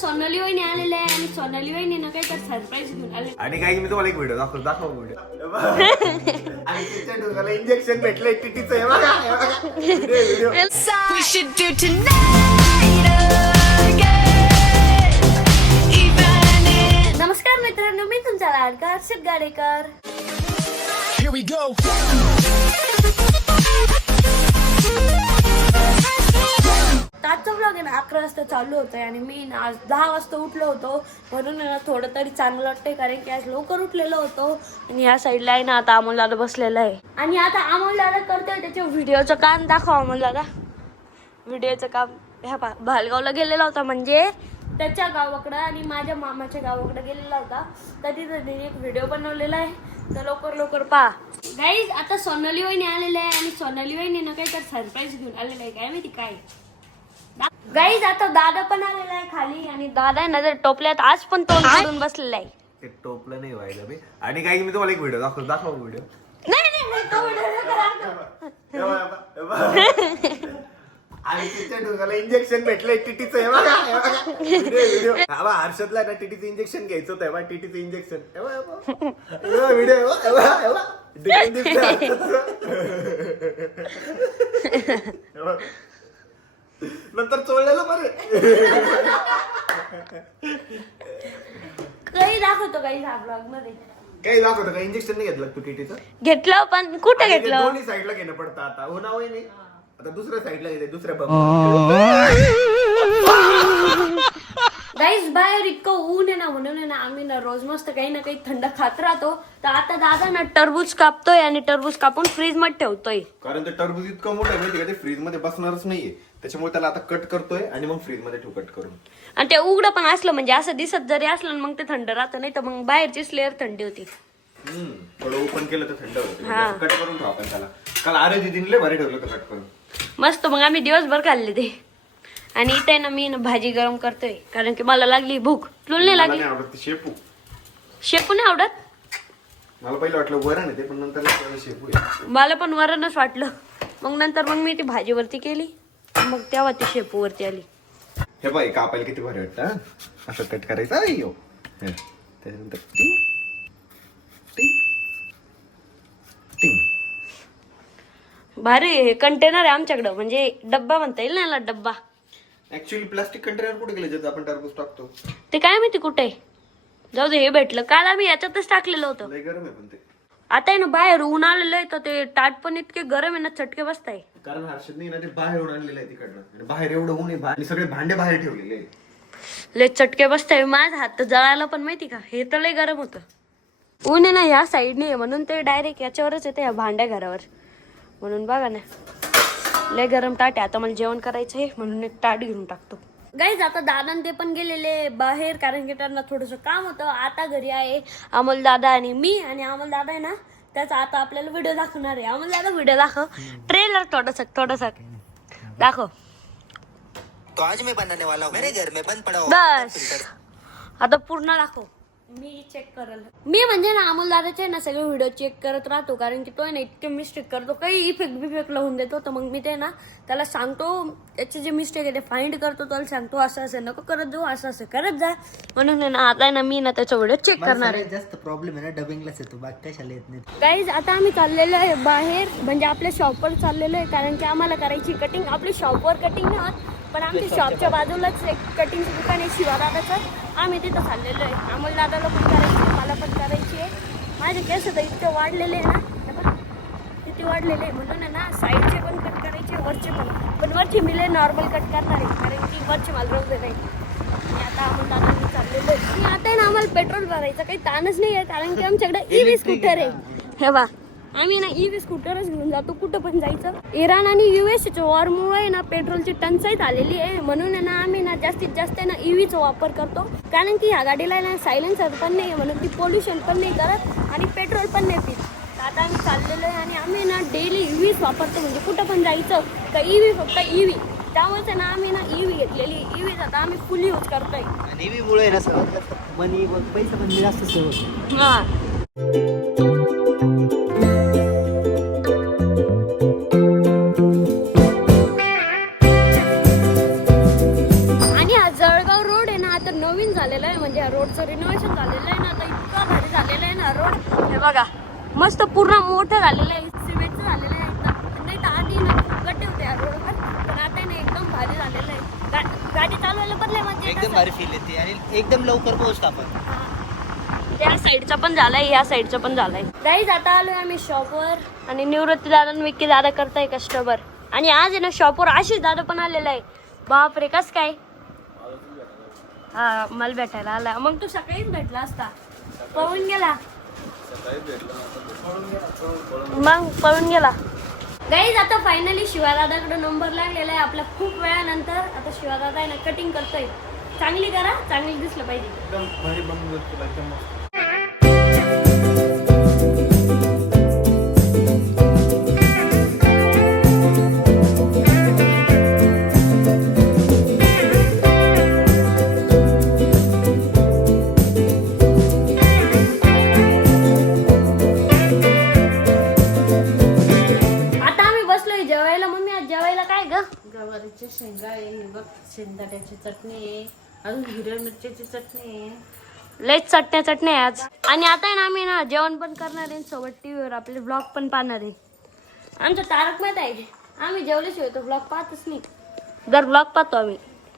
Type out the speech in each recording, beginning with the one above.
सोनाली वहिनी आलेले आहे आणि सोनाली वहिनी ना काही तर सरप्राईज घेऊन आले. आणि काही मी तुम्हाला एक व्हिडिओ दाखव व्हिडिओ. आणि तिच्या डोक्याला इंजेक्शन भेटलंय टीटीचं. हे बघा, हे बघा. Video. We should do tonight again, even in. नमस्कार मित्रांनो, मी तुमचा लाडका हर्षित गाडेकर. Here we go. आजचा ब्लॉग आहे ना 11 वाजता चालू होतोय आणि मी ना आज 10 वाजता उठलो होतो म्हणून ना थोडं तरी चांगलं वाटतंय कारण की आज लवकर उठलेलो होतो. आणि या साईडला आहे ना आता अमोल दादा बसलेला आहे आणि आता अमोल दादा करतोय त्याच्या व्हिडिओचं काम. दाखव अमोल दादा व्हिडिओचं काम. ह्या भालगावला गेलेला होता म्हणजे त्याच्या गावाकडं आणि माझ्या मामाच्या गावाकडे गेलेला होता तर तिथं त्याने एक व्हिडिओ बनवलेला आहे तर लवकर पहा. गाईज आता सोनाली वहिनी आलेले आहे आणि सोनाली वहिनी ना काही तर सरप्राईज घेऊन आलेलं आहे. काय माहिती काय गाईज. आता दादा पण आलेला आहे खाली आणि दादा आहे ना जर टोपल्यात आज पण तोंड काढून बसलेला आहे. ते टोपलं नाही व्हायला बे. आणि काही मी तुम्हाला एक व्हिडिओ दाखव व्हिडिओ. नाही तो व्हिडिओ आणि तिच्या डोक्याला इंजेक्शन भेटलंय टीटीचं. हे बघा, हे बघा. व्हिडिओ. हर्षदला ना टीटीचं इंजेक्शन घ्यायचं होतं. हे टीटीचं इंजेक्शन. व्हिडिओ. नंतर चोळलेलं बरं. काही दाखवतो काही ब्लॉग मध्ये काही दाखवतो का? इंजेक्शन नाही घेतलं तू टीटीचं? घेतलं पण कुठे घेतलं? दोन्ही साईडला घेणं पडतं आता. हो ना होय नाही. आता दुसऱ्या साईडला घेते दुसऱ्या गाईज बाहेर इतकं ऊन आहे ना म्हणून आहे ना आम्ही ना रोज मस्त काही ना काही थंड खात राहतो. तर आता दादा ना टरबूज कापतोय आणि टरबूज कापून फ्रीज मध्ये ठेवतोय. कारण ते टरबूज इतकं मोठं आहे माहिती का, ते फ्रीज मध्ये बसणारच नाहीये. त्याच्यामुळे त्याला आता कट करतोय आणि मग फ्रीज मध्ये ठेवू कट करून. आणि ते उघडं पण असलं म्हणजे असं दिसत जरी असलं ना मग ते थंड राहतं नाही तर मग बाहेरचीच लेअर थंडी होती. थोडं ओपन केलं तर थंड होतं. कट करून ठेवू आपण त्याला. काल आरे दिदीने लय भारी ठेवलं होतं कट करून. मस्त. मग आम्ही दिवसभर खाल्ले ते. आणि इथे ना मी ना भाजी गरम करतोय कारण की मला लागली भूक. तुला नाही लागली? आवडत शेपू. शेपू नाही आवडत? मला पहिलं वाटलं वरण आहे ते, पण नंतर शेपू आहे. मला पण वरणच वाटलं. मग नंतर मग मी ती भाजीवरती केली मग तेव्हा ती शेपू वरती आली. हे बाई कापायला किती भारी वाटतं. असं कट करायचं. अय्यो. त्याच्यानंतर टिंग टिंग टिंग. भारी कंटेनर आहे आमच्याकडं म्हणजे डब्बा म्हणता येईल ना याला डब्बा. ऍक्च्युअली प्लास्टिक कंटेनर कुठे गेले ज्यात आपण टरबूज टाकतो? ते काय माहिती कुठे. जाऊ दे हे भेटलं. काल आम्ही याच्यातच टाकलेलं होतं. लय गरम आहे पण ते. आता आहे ना बाहेर ऊन आलेलं आहे तर ते ताट पण इतके गरम आहे ना चटके बसताय. कारण हर्षदने ना ते बाहेर आणलेलं आहे तिकडनं. आणि बाहेर एवढं ऊन आहे आणि सगळे भांडे बाहेर ठेवलेले आहे. लय चटके बसताय. माझा हात तर जळाला पण माहिती का. हे तर लय गरम होतं. ऊन आहे ना ह्या साईडने आहे म्हणून ते डायरेक्ट याच्यावरच येते ह्या भांड्या घरावर. म्हणून बघा ना लय गरम ताट आहे. आता मला जेवण करायचं आहे म्हणून एक ताट घेऊन टाकतो. गाईज आता दादा ते पण गेलेले बाहेर कारण की त्यांना थोडंसं काम होतं. आता घरी आहे अमोल दादा आणि मी. आणि अमोल दादा आहे ना त्याचा आता आपल्याला व्हिडिओ दाखवणार आहे. अमोल दादा व्हिडिओ दाखव. ट्रेलर थोडंसं दाखव. तो आज मैं बनाने वाला हूँ मेरे घर में बंद पड़ा हुआ बस आता पूर्ण दाखव. मी चेक करल. मी म्हणजे ना अमोल दादाचे ना सगळे व्हिडिओ चेक करत राहतो कारण की तो आहे ना इतके मिस्टेक करतो. काही इफेक्ट लावून देतो तर मग मी ते ना त्याला सांगतो त्याचे जे मिस्टेक आहे ते फाइंड करतो. त्याला सांगतो असं नको करत जाऊ असं करत जा. म्हणून ना आता ना मी ना त्याचा व्हिडिओ चेक करणार आहे. जास्त प्रॉब्लेम आहे ना डबिंगलाच येतो बाकी कशाला येत नाही. गाईज आता आम्ही चाललेलो आहे बाहेर म्हणजे आपल्या शॉपवर चाललेलो आहे कारण की आम्हाला करायची कटिंग. आपली शॉपवर कटिंग नाही होत पण आमच्या शॉपच्या बाजूलाच एक कटिंगचं दुकान आहे शिवादादाचं. आम्ही तिथं चाललेलो आहे. अमोल दादाला पण करायची मला पण करायची आहे. माझे केस तर इतके वाढलेले आहे ना किती वाढलेले आहे म्हणून आहे ना साईडचे पण कट करायचे वरचे पण वरचे मी नॉर्मल कट करणार आहे कारण की वरचे मला रोज नाही. आणि आता अमोल दादा मी चाललेलो आहे. आणि आता आहे ना आम्हाला पेट्रोल भरायचं काही ताणच नाही आहे कारण की आमच्याकडे EV स्कूटर आहे. हे बा आम्ही ना EV स्कूटरच घेऊन जातो कुठं पण जायचं. इराण आणि USA वॉरमुळे ना पेट्रोलची टंचाई झालेली आहे म्हणून ना आम्ही ना जास्तीत जास्त ना EVचा वापर करतो कारण की ह्या गाडीला ना सायलेन्सर पण नाही म्हणून ती पोल्युशन पण नाही करत आणि पेट्रोल पण नाही पित. आता आम्ही चाललेलो आहे आणि आम्ही ना डेली EVच वापरतो म्हणजे कुठं पण जायचं तर EV फक्त EV. त्यामुळे ना आम्ही ना EV घेतलेली. EVच आता आम्ही फुल यूज करतोय. आणि EV मुळे ना सर्वात जास्त मनी व पैसा पण जास्त सेव्ह होतो. हा आता नवीन झालेलं आहे म्हणजे रोडचं रिनोव्हेशन झालेलं आहे ना आता इतकं भारी झालेलं आहे ना रोड हे बघा मस्त पूर्ण मोठं झालेलं आहे सिमेंटचं झालेलं आहे एकदम नाही तर आधी ना गड्डे होते या रोडवर पण आता ना एकदम भारी झालेलं आहे गाडी चालवायला पण लय म्हणजे एकदम भारी फील येते आणि एकदम लवकर पोहोचतो आपण. त्या साईडचा पण झालाय या साईडचा पण झालाय गाईज आता आलोय आम्ही शॉपवर आणि निवृत्ती दादा आणि विक्की दादा करताय कस्टमर आणि आज आहे ना शॉपवर आशिष दादा पण आलेला आहे बापरे कस काय हा मला भेटायला आला मग तू सकाळीच भेटला असता पळून गेला मग पळून गेला गाईज आता फायनली शिवादादाकडे नंबर लागलेला आहे आपल्या खूप वेळानंतर आता शिवादादा आहे ना कटिंग करतोय चांगली करा चांगली दिसलं पाहिजे गवारीच्या शेंगा आहे हे बघ शेंगदाण्याची चटणी आहे अजून हिरव्या मिरच्याची चटणी आहे लयच चटण्या आज आणि आता आहे ना आम्ही ना जेवण पण करणार आहे सोबत टीव्हीवर आपले ब्लॉग पण पाहणार आहे आमचं तारक माहित आहे आम्ही जेवल्याशिवाय तो ब्लॉग पाहतच नाही दर ब्लॉग पाहतो आम्ही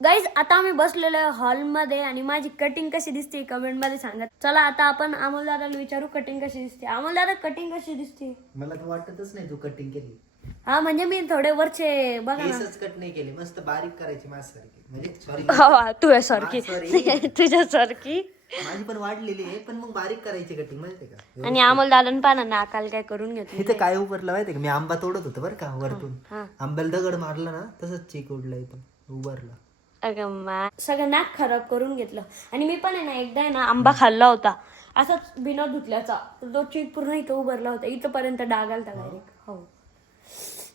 गाईज आता आम्ही बसलेलो आहे हॉलमध्ये आणि माझी कटिंग कशी दिसते कमेंट मध्ये सांगा चला आता आपण अमोल दादाला विचारू कटिंग कशी दिसते अमोल दादा कटिंग कशी दिसते मला तर वाटतच नाही तू कटिंग केली. हा म्हणजे मी थोडे वरचे बघा ना केसच कट नाही केले मस्त बारीक करायची माझ्यासारखी म्हणजे सॉरी तुझ्यासारखी sorry. तुझ्यासारखी माझी पण वाढलेली आहे पण मग बारीक करायची कटिंग माहितीये का. आणि अमोल दादा पाना नाकाल काय करून घेतलं इथे काय उभरलं माहितीये का मी आंबा तोडत होतो बरं का वरतून आंब्याला दगड मारला ना तसंच चीक उडला इथं उभारला सगळं नाक खराब करून घेतलं आणि मी पण आहे ना एकदा आहे ना आंबा खाल्ला होता असाच बिना धुतल्याचा तो चीक पूर्ण इथं उभारला होता इथंपर्यंत डाग आलता डायरेक्ट हो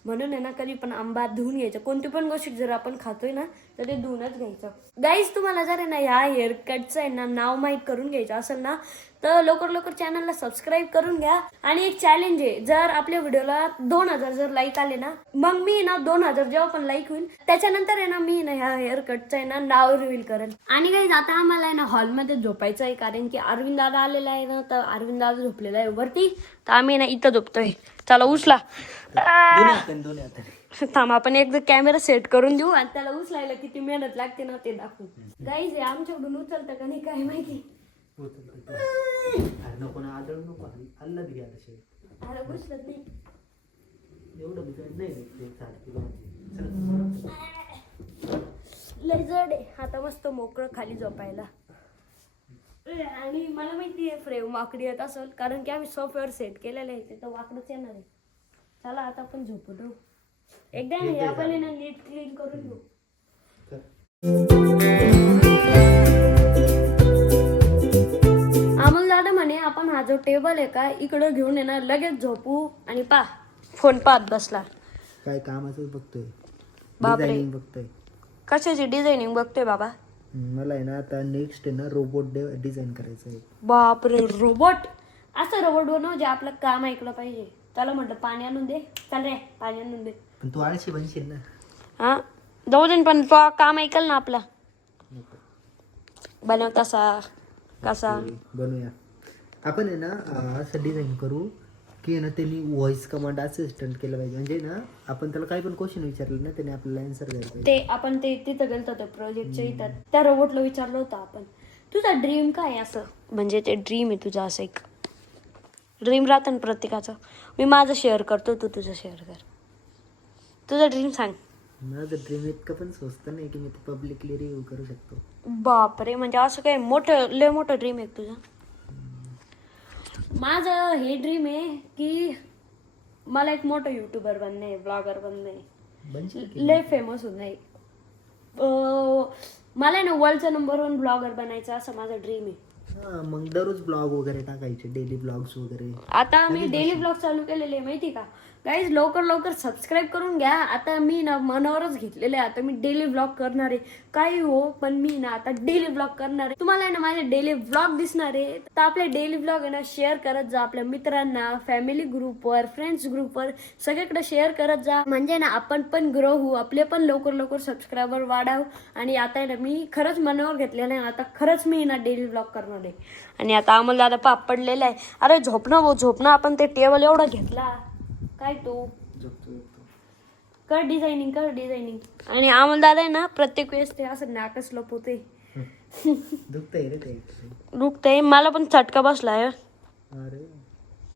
म्हणून आहे ना कधी पण आंबा धुवून घ्यायचा कोणती पण गोष्ट जर आपण खातोय ना तर ते धुवूनच घ्यायचं गाईज तुम्हाला जर आहे ना ह्या हेअरकटचं आहे ना नाव माहीत करून घ्यायचं असेल ना तर लवकर चॅनलला सबस्क्राईब करून घ्या आणि एक चॅलेंज आहे जर आपल्या व्हिडिओला 2000 जर लाईक आले ना मग मी ना 2000 जेव्हा पण लाईक होईल त्याच्यानंतर आहे ना मी ना ह्या हेअरकटचं आहे ना नाव रिव्हील करेल आणि गाईज आता आम्हाला आहे ना हॉलमध्ये झोपायचं आहे कारण की अरविंद दादा आलेला आहे ना तर अरविंद दादा झोपलेला आहे वरती तर आम्ही ना इथं झोपतोय चला उचला दोन्ही हाताने थांब आपण एकदा कॅमेरा सेट करून देऊ आणि त्याला उचलायला किती मेहनत लागते ना ते दाखवू गाईज हे आमच्याकडून उचलतं का नाही काय माहिती नको ना आदळ नको हल्ला बी घ्यायला शे अरे उचलत नाही एवढं बिचार नाही लय जड आहे आता मस्त मोकळं खाली झोपायला आणि मला माहिती आहे फ्रेम वाकडी येत असेल कारण की आम्ही सॉफ्टवेअर सेट केलेलं आहे ते तर वाकडच येणार आहे चला आता आपण झोपू देऊ एकदा हे आपण ना नीट क्लीन करून घेऊ अमोल दादा म्हणे आपण हा जो टेबल आहे का इकडं घेऊन येणार लगेच झोपू आणि फोन पाहत बसला काय कामाचं बघतोय बापरे. डिझायनिंग बघतोय कशाची डिझायनिंग बघतोय बाबा मला आहे ना आता नेक्स्ट आहे ना रोबोट डिझाईन करायचं आहे. बापरे रोबोट असं रोबोट बनव जे आपलं काम ऐकलं पाहिजे त्याला म्हटलं पाणी आणून दे चाल रे पाणी आणून दे पण तू आळशी बनशील ना. हा जाऊ दे पण तो काम ऐकल ना आपला बनव तसा कसा बनवूया आपण आहे ना असं डिझाईन करू की आहे ना त्यांनी व्हॉइस कमांड असिस्टंट केलं पाहिजे म्हणजे ना आपण त्याला काही पण क्वेश्चन विचारलं ना त्याने आपल्याला आन्सर द्यायला पाहिजे. ते आपण ते तिथं गेलतो त्या प्रोजेक्टच्या इथं त्या रोबोटला विचारलं होतं आपण तुझा ड्रीम काय आहे असं म्हणजे ते ड्रीम आहे तुझं असं एक ड्रीम राहतं ना प्रत्येकाचं मी माझं शेअर करतो तू तुझं शेअर कर तुझं ड्रीम सांग माझं ड्रीम इतकं पण स्वस्त नाही की मी ते पब्लिकली रिव्ह्यू करू शकतो. बापरे म्हणजे असं काय मोठं लय मोठं ड्रीम आहे तुझं माझं हे ड्रीम आहे की मला एक मोठं युट्यूबर बनणं आहे ब्लॉगर बनणं आहे बनशील लय फेमस होत नाही मला ना वर्ल्डचा नंबर 1 ब्लॉगर बनायचं असं माझं ड्रीम आहे. हा मग दररोज ब्लॉग वगैरे टाकायचे डेली ब्लॉग्स वगैरे आता मी डेली ब्लॉग चालू केलेले आहे माहिती का गाईज लवकर लवकर सबस्क्राईब करून घ्या. आता मी ना मनावरच घेतलेलं आहे, आता मी डेली व्लॉग करणार आहे. काही हो पण मी ना आता डेली व्लॉग करणार आहे. तुम्हाला आहे ना माझे डेली व्लॉग दिसणार आहे. तर आपले डेली व्लॉग आहे ना शेअर करत जा आपल्या मित्रांना, फॅमिली ग्रुपवर, फ्रेंड्स ग्रुपवर, सगळीकडे शेअर करत जा. म्हणजे ना आपण पण ग्रो होऊ, आपले पण लवकर लवकर सबस्क्रायबर वाढाव. आणि आता आहे ना मी खरंच मनावर घेतलेलं आहे, आता खरंच मी ना डेली व्लॉग करणार आहे. आणि आता आम्हाला दादा पाप पडलेला आहे. अरे झोपणं भाऊ झोपणं, आपण ते टेबल एवढा घेतला काय तू कर डिझायनिंग आणि आम्हाला दादा आहे ना प्रत्येक वेळेस ते असं नाकच लपवते. दुखतंय रे ते. दुखतंय मला पण चटका बसलाय. अरे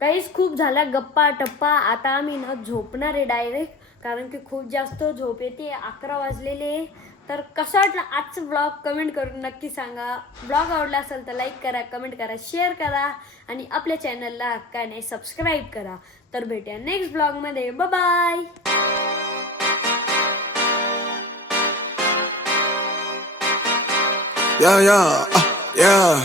काहीच खूप झाला गप्पा टप्पा. आता आम्ही ना झोपणार आहे डायरेक्ट, कारण की खूप जास्त झोप येते. 11 वाजलेले. तर कसा वाटला आजचं ब्लॉग कमेंट करून नक्की सांगा. ब्लॉग आवडला असेल तर लाईक करा, कमेंट करा, शेअर करा आणि आपल्या चॅनलला काय नाही सबस्क्राईब करा. तर भेटूया नेक्स्ट ब्लॉगमध्ये. Bye. Yeah.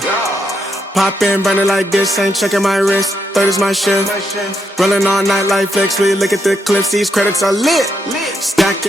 Pop in, burn it like this, ain't checking my wrist. Third is my shift. Rolling all night like Flex. We look at the clips, these credits are lit. Stack it.